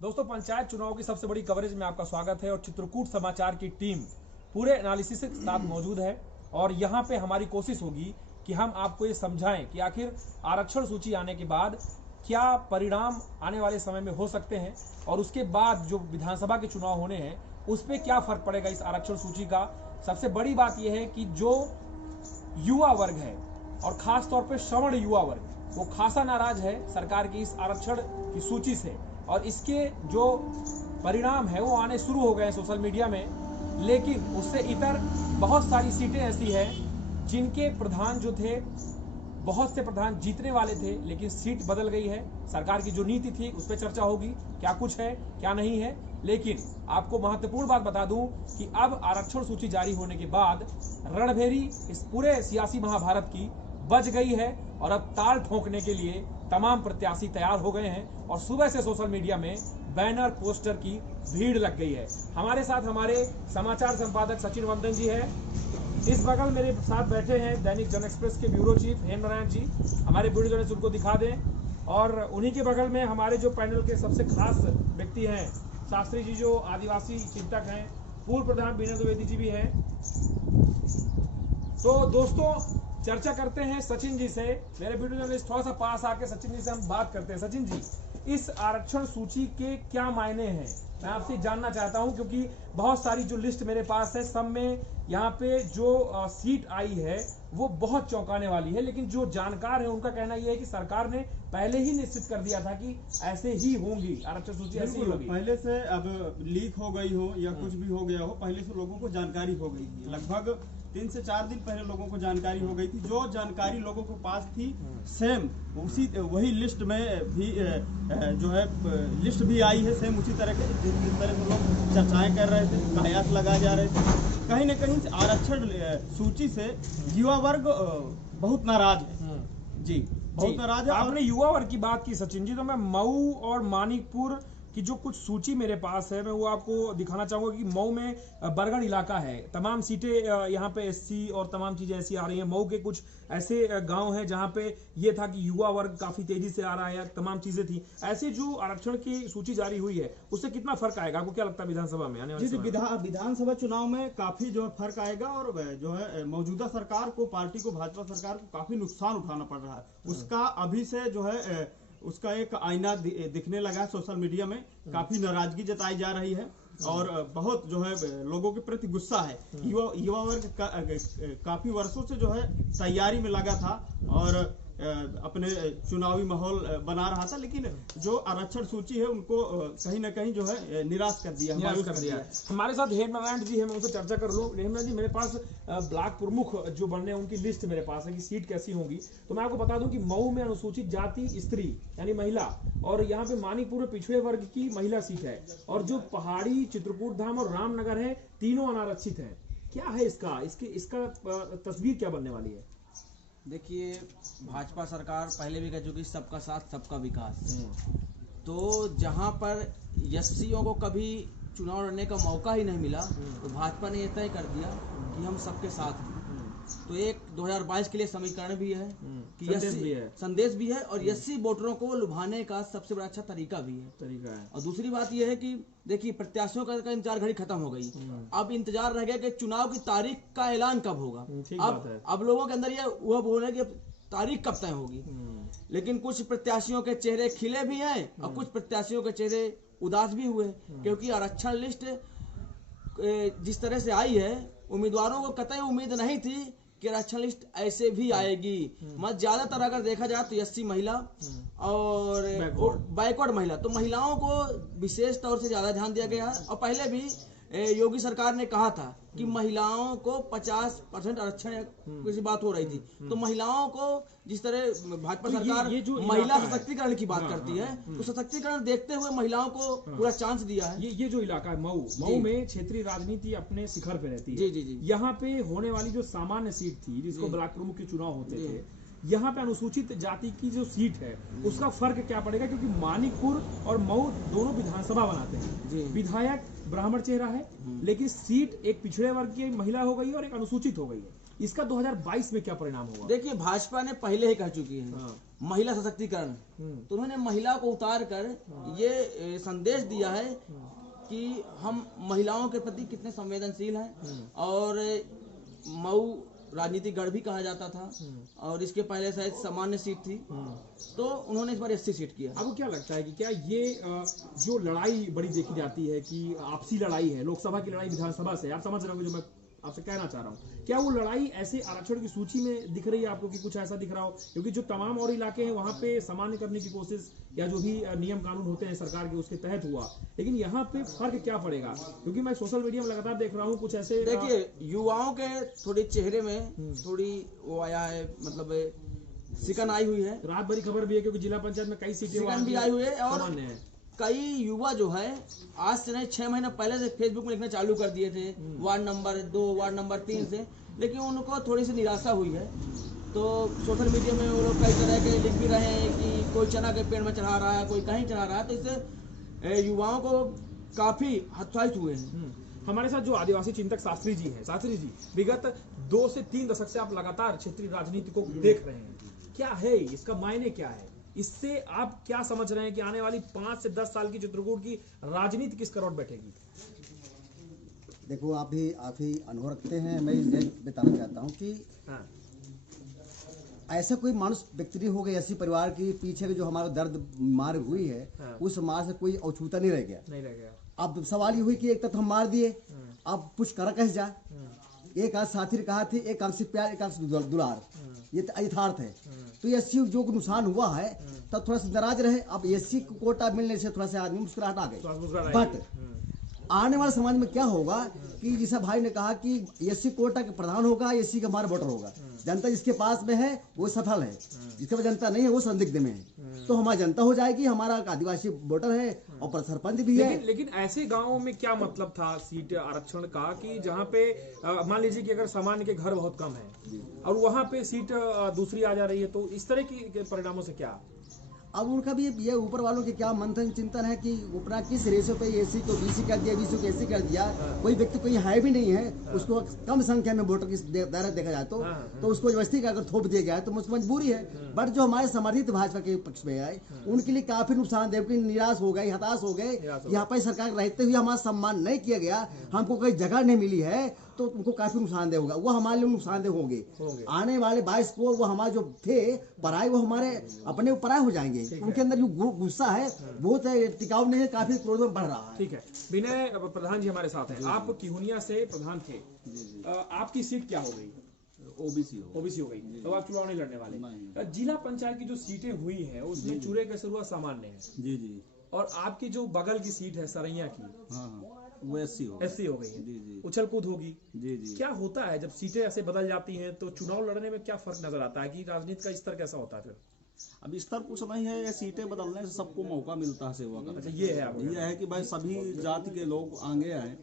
दोस्तों, पंचायत चुनाव की सबसे बड़ी कवरेज में आपका स्वागत है और चित्रकूट समाचार की टीम पूरे एनालिसिस के साथ मौजूद है। और यहाँ पे हमारी कोशिश होगी कि हम आपको ये समझाएं कि आखिर आरक्षण सूची आने के बाद क्या परिणाम आने वाले समय में हो सकते हैं और उसके बाद जो विधानसभा के चुनाव होने हैं उस पर क्या फर्क पड़ेगा इस आरक्षण सूची का। सबसे बड़ी बात यह है कि जो युवा वर्ग है और खास तौर पे श्रवण युवा वर्ग वो खासा नाराज है सरकार की इस आरक्षण की सूची से, और इसके जो परिणाम है वो आने शुरू हो गए हैं सोशल मीडिया में। लेकिन उससे इतर बहुत सारी सीटें ऐसी हैं जिनके प्रधान जो थे, बहुत से प्रधान जीतने वाले थे लेकिन सीट बदल गई है। सरकार की जो नीति थी उस पर चर्चा होगी, क्या कुछ है क्या नहीं है। लेकिन आपको महत्वपूर्ण बात बता दूं कि अब आरक्षण सूची जारी होने के बाद रणभेरी इस पूरे सियासी महाभारत की बज गई है और अब ताल ठोकने के लिए तमाम प्रत्याशी तैयार हो गए हैं और सुबह से सोशल मीडिया में बैनर पोस्टर की भीड़ लग गई है। हमारे साथ हमारे समाचार संपादक सचिन वंदन जी है। इस बगल मेरे साथ बैठे हैं दैनिक जन एक्सप्रेस के ब्यूरो चीफ हेमनारायण जी। हमारे ब्यूरो जर्नलिस्ट उनको दिखा दें। और उन्हीं के बगल में हमारे जो पैनल के सबसे खास व्यक्ति हैं शास्त्री जी, जो आदिवासी चिंतक हैं, पूर्व प्रधान विनय द्विवेदी जी भी हैं। तो दोस्तों, चर्चा करते हैं सचिन जी से। मेरे वीडियो जर्नलिस्ट थोड़ा सा पास आके सचिन जी से हम बात करते हैं। सचिन जी, इस आरक्षण सूची के क्या मायने हैं मैं आपसे जानना चाहता हूं, क्योंकि बहुत सारी जो लिस्ट मेरे पास है सब में यहाँ पे जो सीट आई है वो बहुत चौंकाने वाली है। लेकिन जो जानकार है उनका कहना यह है कि सरकार ने पहले ही निश्चित कर दिया था कि ऐसे ही होंगी, आरक्षण सूची ऐसी ही होगी। पहले से अब लीक हो गई हो या कुछ भी हो गया हो, पहले से लोगों को जानकारी हो गई थी। लगभग 3 से 4 दिन पहले लोगों को जानकारी हो गई थी। जो जानकारी लोगों के पास थी सेम उसी वही लिस्ट में भी जो है लिस्ट भी आई है सेम उसी तरह के, जिस तरह से लोग चर्चाएं कर रहे थे, कयास लगाए जा रहे थे। कहीं न कहीं आरक्षण सूची से युवा वर्ग बहुत नाराज है जी, बहुत नाराज है। आपने युवा वर्ग की बात की सचिन जी, तो मैं मऊ और मानिकपुर की जो कुछ सूची मेरे पास है मैं वो आपको दिखाना चाहूंगा कि मऊ में बरगढ़ इलाका है, तमाम सीटें यहाँ पे एससी और तमाम चीजें ऐसी आ रही हैं। मऊ के कुछ ऐसे गांव हैं जहाँ पे ये था कि युवा वर्ग काफी तेजी से आ रहा है, तमाम चीजें थी। ऐसे जो आरक्षण की सूची जारी हुई है उससे कितना फर्क आएगा, आपको क्या लगता है विधानसभा में आने वाले समय में? विधानसभा चुनाव में काफी जो है फर्क आएगा और जो है मौजूदा सरकार को, पार्टी को, भाजपा सरकार को काफी नुकसान उठाना पड़ रहा है। उसका अभी से जो है उसका एक आईना दिखने लगा है सोशल मीडिया में। काफी नाराजगी जताई जा रही है और बहुत जो है लोगों के प्रति गुस्सा है। युवा वर्ग काफी वर्षों से जो है तैयारी में लगा था और अपने चुनावी माहौल बना रहा था, लेकिन जो आरक्षण सूची है उनको कहीं ना कहीं जो है निराश कर दिया। हमारे साथ हेमनारायण जी है, मैं उनसे चर्चा कर लूं। हेमनारायण जी, मेरे पास ब्लॉक प्रमुख जो बनने उनकी लिस्ट मेरे पास है कि सीट कैसी होंगी। तो मैं आपको बता दूं कि मऊ में अनुसूचित जाति स्त्री यानी महिला, और यहाँ पे मानिकपुर में पिछड़े वर्ग की महिला सीट है, और जो पहाड़ी, चित्रकूट धाम और रामनगर है तीनों अनारक्षित है। क्या है इसका तस्वीर क्या बनने वाली है? देखिए, भाजपा सरकार पहले भी कह चुकी सबका साथ सबका विकास। तो जहां पर एससीओं को कभी चुनाव लड़ने का मौका ही नहीं मिला तो भाजपा ने यह तय कर दिया कि हम सबके साथ हैं। तो एक 2022 के लिए समीकरण भी है कि संदेश भी है और एससी वोटरों को लुभाने का सबसे बड़ा अच्छा तरीका है। और दूसरी बात यह है कि देखिए, प्रत्याशियों का इंतजार घड़ी खत्म हो गई। अब इंतजार रह गया कि चुनाव की तारीख का ऐलान कब होगा। अब लोगों के अंदर वह बोले कि तारीख कब तय होगी। लेकिन कुछ प्रत्याशियों के चेहरे खिले भी हैं और कुछ प्रत्याशियों के चेहरे उदास भी हुए, क्योंकि आरक्षण लिस्ट जिस तरह से आई है, उम्मीदवारों को कतई उम्मीद नहीं थी कि आरक्षण लिस्ट ऐसे भी आएगी। मत ज्यादातर अगर देखा जाए तो एससी महिला और बैकवर्ड महिला, तो महिलाओं को विशेष तौर से ज्यादा ध्यान दिया गया है। और पहले भी योगी सरकार ने कहा था कि महिलाओं को 50% आरक्षण की बात हो रही थी। तो महिलाओं को जिस तरह भाजपा सरकार महिला सशक्तिकरण की बात करती है, तो सशक्तिकरण देखते हुए महिलाओं को पूरा चांस दिया है। ये जो इलाका है मऊ में क्षेत्रीय राजनीति अपने शिखर पे रहती है। जी। यहाँ पे होने वाली जो सामान्य सीट थी जिसको ब्लॉक प्रमुख के चुनाव होते थे, यहाँ पे अनुसूचित जाति की जो सीट है उसका फर्क क्या पड़ेगा? क्योंकि मानिकपुर और मऊ दोनों विधानसभा बनाते हैं, विधायक ब्राह्मण चेहरा है, लेकिन सीट एक पिछड़े वर्ग की महिला हो गई और एक अनुसूचित हो गई है। इसका 2022 में क्या परिणाम होगा? देखिए, भाजपा ने पहले ही कह चुकी है महिला सशक्तिकरण, तो उन्होंने महिला को उतार कर ये संदेश दिया है कि हम महिलाओं के प्रति कितने संवेदनशील हैं। और मऊ राजनीतिक गढ़ भी कहा जाता था और इसके पहले शायद सामान्य सीट थी, तो उन्होंने इस बार 80 सीट किया। आपको क्या लगता है कि क्या ये जो लड़ाई बड़ी देखी जाती है कि आपसी लड़ाई है, लोकसभा की लड़ाई विधानसभा से, आप समझ रहे हो जो मैं आपसे कहना चाह रहा हूँ, क्या वो लड़ाई ऐसे आरक्षण की सूची में दिख रही है आपको कि कुछ ऐसा दिख रहा हो? क्योंकि जो तमाम और इलाके हैं वहां पे सामान्य करने की कोशिश या जो भी नियम कानून होते हैं सरकार के उसके तहत हुआ, लेकिन यहाँ पे फर्क क्या पड़ेगा? क्योंकि मैं सोशल मीडिया में लगातार देख रहा हूँ कुछ ऐसे, देखिए युवाओं के थोड़े चेहरे में थोड़ी वो आया है, मतलब सिकन आई हुई है। रात भरी खबर भी है क्योंकि जिला पंचायत में कई सीटें सिकन भी आई हुई है और सामान्य है। कई युवा जो है आज से नहीं 6 महीने पहले से फेसबुक में लिखना चालू कर दिए थे वार्ड नंबर 2 वार्ड नंबर 3 से, लेकिन उनको थोड़ी सी निराशा हुई है। तो सोशल मीडिया में वो लोग कई तरह के लिख भी रहे हैं कि कोई चना के पेड़ में चढ़ा रहा है, कोई कहीं चढ़ा रहा है, तो इससे युवाओं को काफी हतोत्साहित हुए हैं। हमारे साथ जो आदिवासी चिंतक शास्त्री जी हैं, शास्त्री जी विगत 2 से 3 दशक से आप लगातार क्षेत्रीय राजनीति को देख रहे हैं, क्या है इसका मायने क्या है? इससे आप क्या समझ रहे हैं कि आने वाली 5 से 10 साल की चित्रकूट की राजनीति किस करोड़ बैठेगी? देखो आप ही अनुभव रखते हैं, मैं ये बताना चाहता हूँ कि ऐसा कोई मानुष व्यक्ति हो गई ऐसी परिवार की पीछे जो हमारा दर्द मार हुई है, उस मार से कोई अछूता नहीं रह गया। अब सवाल ये हुई कि एक तरफ हम मार दिए, अब कुछ करा कैसे जा। एक आज साथी ने कहा थी, एक आपसे प्यार एक आपसे दुलार, ये यथार्थ है। तो एससी जो नुकसान हुआ है तब थोड़ा सा नाराज रहे। अब एससी को कोटा मिलने से थोड़ा सा आदमी मुस्कुराहट आ गई। बट आने वाले समाज में क्या होगा कि जैसा भाई ने कहा कि एससी कोटा के प्रधान होगा, एससी का हमारा वोटर होगा। जनता जिसके पास में है वो सफल है, जिसके पास जनता नहीं है वो संदिग्ध में है। तो हमारी जनता हो जाएगी, हमारा आदिवासी वोटर है और सरपंच भी है। लेकिन ऐसे गांवों में क्या मतलब था सीट आरक्षण का कि जहां पे मान लीजिए कि अगर सामान्य के घर बहुत कम है और वहां पे सीट दूसरी आ जा रही है, तो इस तरह की परिणामों से क्या? अब उनका भी ये ऊपर वालों के क्या मंथन चिंतन है कि ऊपरा किस रेशो पे एसी को बीसी कर दिया, बीसी को एसी कर दिया। कोई व्यक्ति कोई है भी नहीं है, उसको कम संख्या में वोटर की दायरा देखा जाए तो उसको जबरदस्ती का अगर थोप दिया गया तो उसकी मजबूरी है। बट जो हमारे समर्थित भाजपा के पक्ष में आए उनके लिए काफी नुकसानदेह, निराश हो गए, हताश हो गए। यहाँ पर सरकार रहते हुए हमारा सम्मान नहीं किया गया, हमको कोई जगह नहीं मिली है, तो उनको काफी नुकसानदेह होगा। वो हमारे लिए नुकसानदेह होंगे। आने वाले 22 को वो हमारे जो थे पराये, वो हमारे अपने पराये हो जाएंगे। उनके अंदर जो गुस्सा है बहुत टिकाऊ नहीं है, काफी क्रोध में बढ़ रहा है। ठीक है, विनय प्रधान जी हमारे साथ हैं। आप किहुनिया से प्रधान थे, आपकी सीट क्या हो गई? ओबीसी हो गई, तो आप चुनाव नहीं लड़ने वाले। जिला पंचायत की जो सीटें हुई है उसमें चूरे का सरुआ सामान्य है जी, और आपकी जो बगल की सीट है सरैया की, वो एससी हो गई है, उछल कूद होगी। जी। क्या होता है जब सीटें ऐसे बदल जाती हैं तो चुनाव लड़ने में क्या फर्क नजर आता है कि राजनीति का स्तर कैसा होता है फिर? अब स्तर कुछ नहीं है, ये सीटें बदलने से सबको मौका मिलता है सेवा करने। अच्छा, ये है कि भाई सभी जाति के लोग आगे आए।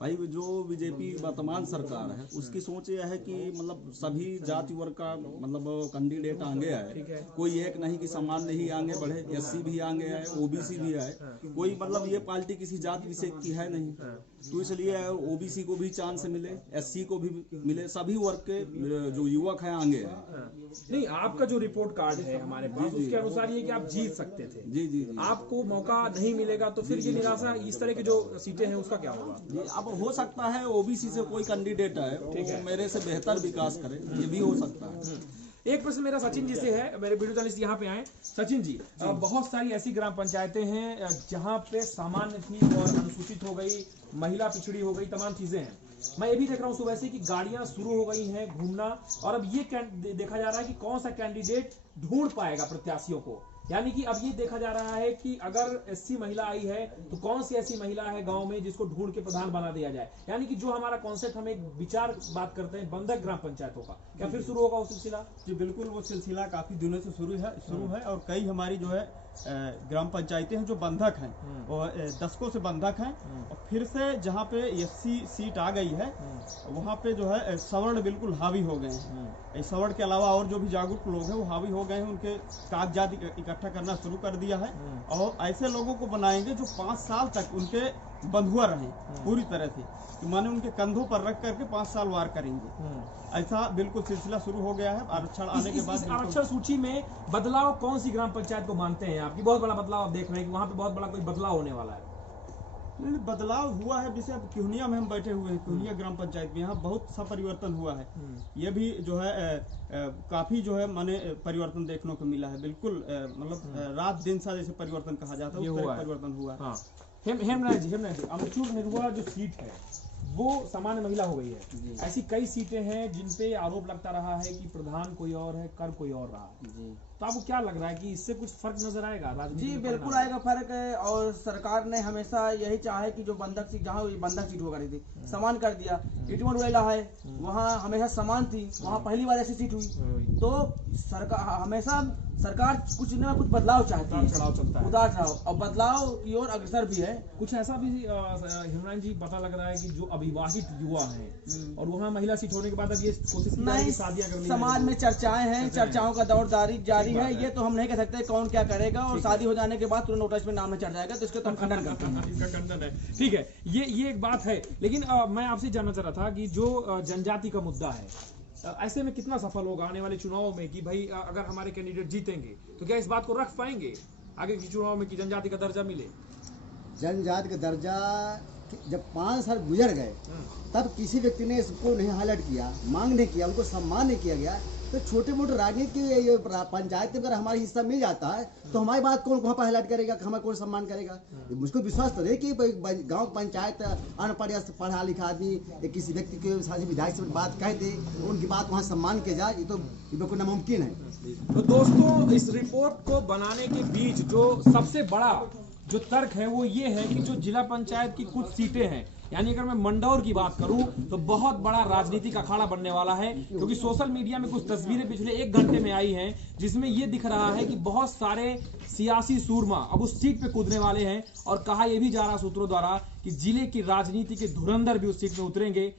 भाई जो बीजेपी वर्तमान सरकार है उसकी सोच यह है कि मतलब सभी जाति वर्ग का मतलब कैंडिडेट आगे आए, कोई एक नहीं कि सामान्य ही आगे बढ़े, एससी भी आगे आए, ओबीसी भी आए। कोई मतलब ये पार्टी किसी जाति विशेष की है नहीं, तो इसलिए ओबीसी को भी चांस मिले, एससी को भी मिले, सभी वर्ग के जो युवक हैं आगे आए। नहीं, आपका जो रिपोर्ट कार्ड है हमारे पास उसके अनुसार ये कि आप जीत सकते थे। जी। आपको मौका नहीं मिलेगा तो फिर ये निराशा, इस तरह की जो सीटें हैं उसका क्या होगा? अब हो सकता है ओबीसी से कोई कैंडिडेट है वो मेरे से बेहतर विकास करे, ये भी हो सकता है। एक प्रश्न मेरा सचिन जी से है, मेरे वीडियो जर्नलिस्ट यहाँ पे आए। सचिन जी, बहुत सारी ऐसी ग्राम पंचायतें हैं जहाँ पे सामान्य थी और अनुसूचित हो गई, महिला पिछड़ी हो गई, तमाम चीजें हैं। मैं ये भी देख रहा हूँ सुबह से कि गाड़ियां शुरू हो गई हैं घूमना, और अब ये देखा जा रहा है कि कौन सा कैंडिडेट ढूंढ पाएगा प्रत्याशियों को। यानी कि अब ये देखा जा रहा है कि अगर एससी महिला आई है तो कौन सी ऐसी महिला है गांव में जिसको ढूंढ के प्रधान बना दिया जाए। यानी कि जो हमारा कॉन्सेप्ट, हम एक विचार बात करते हैं बंधक ग्राम पंचायतों का, क्या फिर शुरू होगा वो सिलसिला? जी बिल्कुल, वो सिलसिला काफी दिनों से शुरू है और कई हमारी जो है ग्राम पंचायतें हैं जो बंधक हैं और दशकों से बंधक हैं। और फिर से जहाँ पे एससी सीट आ गई है वहाँ पे जो है सवर्ण बिल्कुल हावी हो गए हैं। सवर्ण के अलावा और जो भी जागरूक लोग हैं वो हावी हो गए हैं, उनके कागजात इकट्ठा करना शुरू कर दिया है। और ऐसे लोगों को बनाएंगे जो 5 साल तक उनके बंधुआ रहे पूरी तरह से, कि माने उनके कंधों पर रख करके 5 साल वार करेंगे। ऐसा बिल्कुल सिलसिला शुरू हो गया है। आरक्षण आने के बाद इस आरक्षण सूची में बदलाव कौन सी ग्राम पंचायत को मानते हैं आपकी? बहुत बड़ा बदलाव आप देख रहे हैं कि वहां पे बहुत बड़ा कोई बदलाव होने वाला है। नहीं, बदलाव हुआ है। जैसे अब किहुनिया में हम बैठे हुए हैं, किहुनिया ग्राम पंचायत में, यहाँ बहुत सा परिवर्तन हुआ है। ये भी जो है काफी जो है माने परिवर्तन देखने को मिला है। बिल्कुल मतलब रात दिन सा जैसे परिवर्तन कहा जाता है, उस तरह परिवर्तन हुआ है। हेमराज जी, अमचूर निरुआ जो सीट है वो सामान्य महिला हो गई है। ऐसी कई सीटें हैं जिन पे आरोप लगता रहा है कि प्रधान कोई और है, कर कोई और रहा है। तो आपको क्या लग रहा है कि इससे कुछ फर्क नजर आएगा राजनीति जी में? बिल्कुल आएगा फर्क है। और सरकार ने हमेशा यही चाहा है कि जो बंधक सीट, जहाँ बंधक सीट हुआ करती थी समान कर दिया। इटमन उड़ेला है वहाँ हमेशा समान थी, वहाँ पहली बार ऐसी सीट हुई। तो सरकार हमेशा कुछ न कुछ बदलाव चाहती है, चढ़ाव चलता है, उतार चढ़ाव, और बदलाव की ओर अग्रसर भी है। कुछ ऐसा भी हिमरान जी पता लग रहा है कि जो अविवाहित युवा हैं और वहाँ महिला सीट होने के बाद अब ये कोशिश की जा रही है कि शादियां कर ली जाए। समाज में चर्चाएं हैं, चर्चाओं का दौर जारी है। ये तो हम नहीं कह सकते कौन क्या करेगा, और शादी हो जाने के बाद तुरंत नोटिस में नाम में चढ़ जाएगा, तो इसको तो हम खंडन करते हैं। इसका खंडन है, ठीक है, ये एक बात है। लेकिन मैं आपसे जानना चाह रहा था कि जो जनजाति का मुद्दा है, ऐसे में कितना सफल होगा आने वाले चुनावों में कि भाई अगर हमारे कैंडिडेट जीतेंगे तो क्या इस बात को रख पाएंगे आगे के चुनाव में कि जनजाति का दर्जा मिले? जनजाति का दर्जा जब 5 साल गुजर गए तब किसी व्यक्ति ने इसको नहीं हाईलाइट किया, मांग नहीं किया, उनको सम्मान नहीं किया गया। तो छोटे मोटे राजनीति की पंचायत में अगर हमारा हिस्सा मिल जाता है तो हमारी बात कौन वहाँ पर हाईलाइट करेगा, हमारा कौन सम्मान करेगा? मुझको विश्वास तो है कि गांव पंचायत अनपढ़ या पढ़ा लिखा आदमी किसी व्यक्ति के साथ विधायक से बात कह दे, उनकी बात वहाँ सम्मान किया जाए, ये तो बिल्कुल नामुमकिन है। तो दोस्तों, इस रिपोर्ट को बनाने के बीच जो सबसे बड़ा जो तर्क है वो ये है कि जो जिला पंचायत की कुछ सीटें हैं, यानी अगर मैं मंडौर की बात करूं तो बहुत बड़ा राजनीतिक अखाड़ा बनने वाला है, क्योंकि सोशल मीडिया में कुछ तस्वीरें पिछले 1 घंटे में आई हैं जिसमें ये दिख रहा है कि बहुत सारे सियासी सूरमा अब उस सीट पे कूदने वाले हैं। और कहा यह भी जा रहा सूत्रों द्वारा कि जिले की राजनीति के धुरंधर भी उस सीट में उतरेंगे।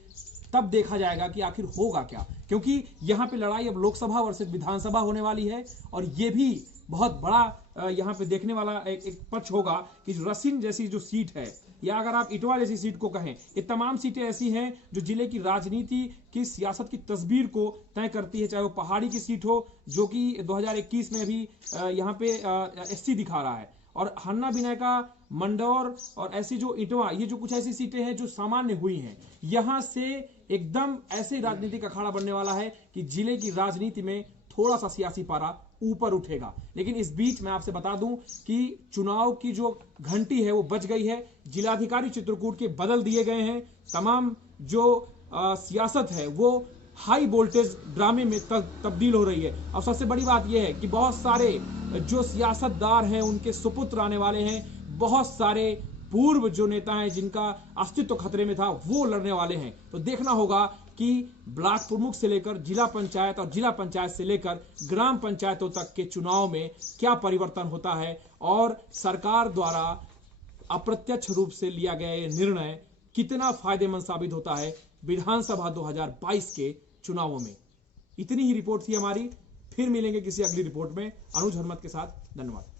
तब देखा जाएगा कि आखिर होगा क्या, क्योंकि यहाँ पे लड़ाई अब लोकसभा वर्सेस विधानसभा होने वाली है। और ये भी बहुत बड़ा यहाँ पे देखने वाला एक पक्ष होगा कि रसिन जैसी जो सीट है, या अगर आप इटवा जैसी सीट को कहें, ये तमाम सीटें ऐसी हैं जो जिले की राजनीति की सियासत की तस्वीर को तय करती है। चाहे वो पहाड़ी की सीट हो जो कि 2021 में अभी यहाँ पे एससी दिखा रहा है, और हन्ना बिनायका, मंडौर और ऐसी जो इटवा, ये जो कुछ ऐसी सीटें हैं जो सामान्य हुई हैं, यहाँ से एकदम ऐसे राजनीतिक अखाड़ा बनने वाला है कि जिले की राजनीति में थोड़ा सा सियासी पारा ऊपर उठेगा। लेकिन इस बीच मैं आपसे बता दूं कि चुनाव की जो घंटी है वो बज गई है। जिलाधिकारी चित्रकूट के बदल दिए गए हैं। तमाम जो सियासत है वो हाई वोल्टेज ड्रामे में तब्दील हो रही है। और सबसे बड़ी बात यह है कि बहुत सारे जो सियासतदार हैं उनके सुपुत्र आने वाले हैं, बहुत सारे पूर्व जो नेता हैं जिनका अस्तित्व खतरे में था वो लड़ने वाले हैं। तो देखना होगा कि ब्लॉक प्रमुख से लेकर जिला पंचायत और जिला पंचायत से लेकर ग्राम पंचायतों तक के चुनाव में क्या परिवर्तन होता है, और सरकार द्वारा अप्रत्यक्ष रूप से लिया गया ये निर्णय कितना फायदेमंद साबित होता है विधानसभा 2022 के चुनावों में। इतनी ही रिपोर्ट थी हमारी। फिर मिलेंगे किसी अगली रिपोर्ट में अनुज हरमत के साथ। धन्यवाद।